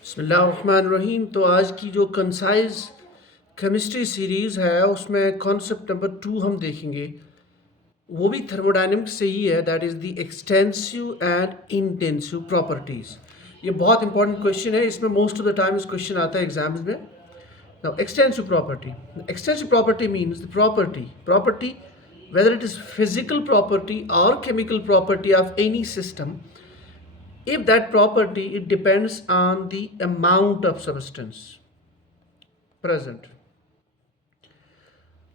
बिस्मिल्लाहिर्रहमानिर्रहीम। तो आज की जो कंसाइज केमिस्ट्री सीरीज़ है उसमें कॉन्सेप्ट नंबर 2 हम देखेंगे। वो भी थर्मोडायनेमिक्स से ही है, that is the extensive and intensive properties. ये बहुत इंपॉर्टेंट क्वेश्चन है, इसमें मोस्ट ऑफ द टाइम इस क्वेश्चन आता है एग्जाम्स में। Now extensive property. Extensive property means the property whether it is physical property or chemical property of any system. If that property it depends on the amount of substance present.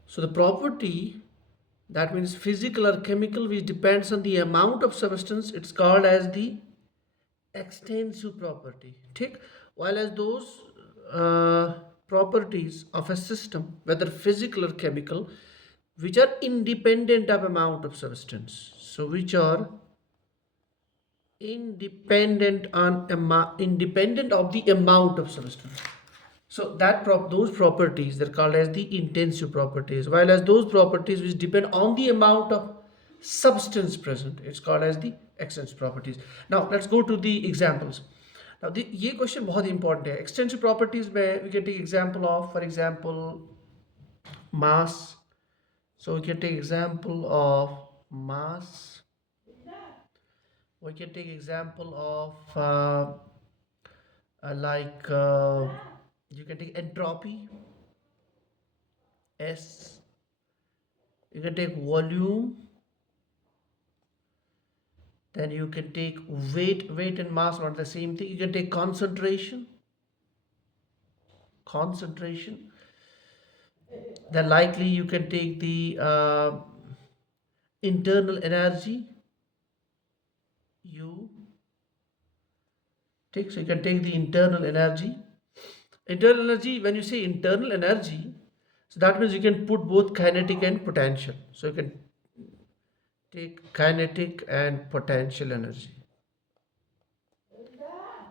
So the property, that means physical or chemical, which depends on the amount of substance, it's called as the extensive property. ठीक? While as those properties of a system, whether physical or chemical, which are independent of amount of substance. So which are independent of the amount of substance. So those properties, they're called as the intensive properties, while as those properties which depend on the amount of substance present, it's called as the extensive properties. Now let's go to the examples. Now ये question बहुत important है. Extensive properties में we can take example of, for example, mass. So we can take example of mass. We can take example of like you can take entropy, S. You can take volume, then you can take weight and mass, not the same thing. You can take concentration, then likely you can take the internal energy, U. Take, so you can take the internal energy. Internal energy, when you say internal energy, so that means you can put both kinetic and potential. So you can take kinetic and potential energy.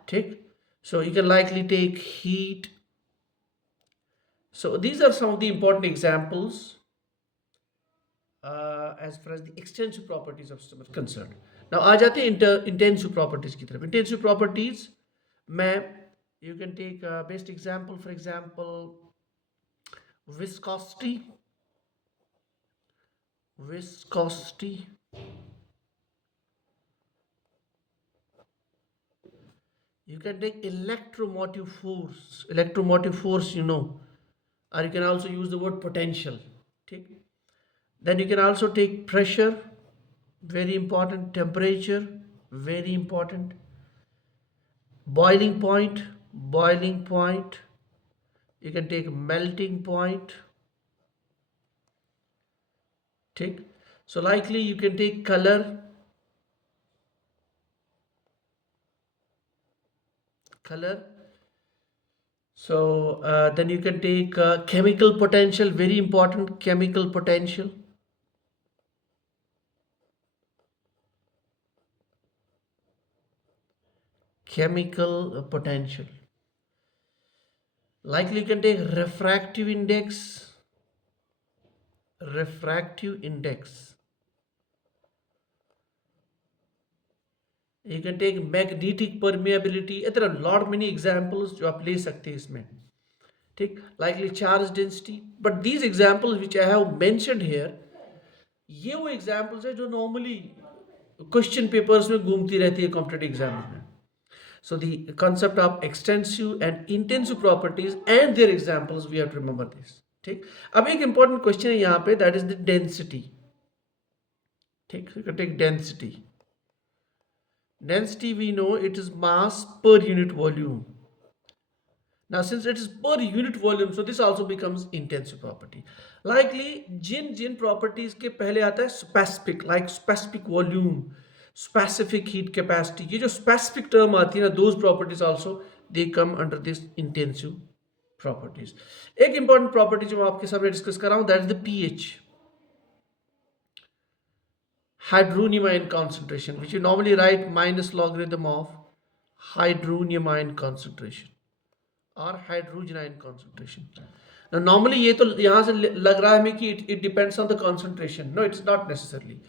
Take, so you can likely take heat. So these are some of the important examples as far as the extensive properties of system is concerned. Now आ जाते हैं intensive properties की तरफ. Intensive properties में you can take a best example, for example, viscosity. You can take electromotive force, or you can also use the word potential. ठीक? Then you can also take pressure, very important, temperature, very important, boiling point, you can take melting point. ठीक? So likely you can take color. So then you can take chemical potential, very important, chemical potential. Likely you can take refractive index. You can take magnetic permeability. There are a lot many examples जो आप ले सकते हैं इसमें. ठीक? Likely charge density. But these examples which I have mentioned here, ये वो examples है जो normally question papers में घूमती रहती है competitive exams में. So the concept of extensive and intensive properties and their examples, we have to remember this. ठीक? अब एक important question है यहाँ पे, that is the density. ठीक? So you can take density. Density, we know it is mass per unit volume. Now since it is per unit volume, so this also becomes intensive property. Likely Jin properties के पहले आता है specific, like specific volume, specific heat capacity. ये जो specific term आती है ना, those properties also they come under this intensive properties. एक important property जो मैं आपके सामने discuss कर रहा हूँ, that is the pH. Hydronium ion concentration, which you normally write minus logarithm of hydronium ion concentration or hydrogen ion concentration. Now normally ये तो यहाँ से लग रहा है हमें कि it depends on the concentration. No, it's not necessarily.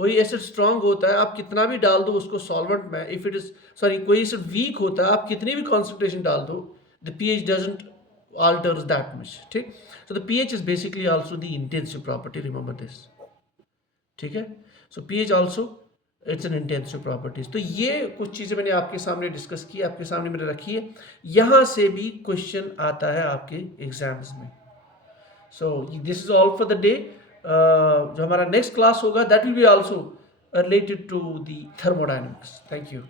कोई एसिड स्ट्रांग होता है, आप कितना भी डाल दो उसको सॉल्वेंट में, इफ इट इज सॉरी कोई एसिड वीक होता है, आप कितनी भी कॉन्सेंट्रेशन डाल दो, the pH doesn't alters that much, ठीक. So the pH is basically also the intensive property, remember this, ठीक है. So pH also it's an intensive properties. तो ये कुछ चीज़ें मैंने आपके सामने डिस्कस की, आपके सामने मैंने रखी है. यहाँ से भी क्वेश्चन आता है आपके एग्जाम्स में. So this is all for the day. जो हमारा नेक्स्ट क्लास होगा that will be also related to the thermodynamics. Thank you.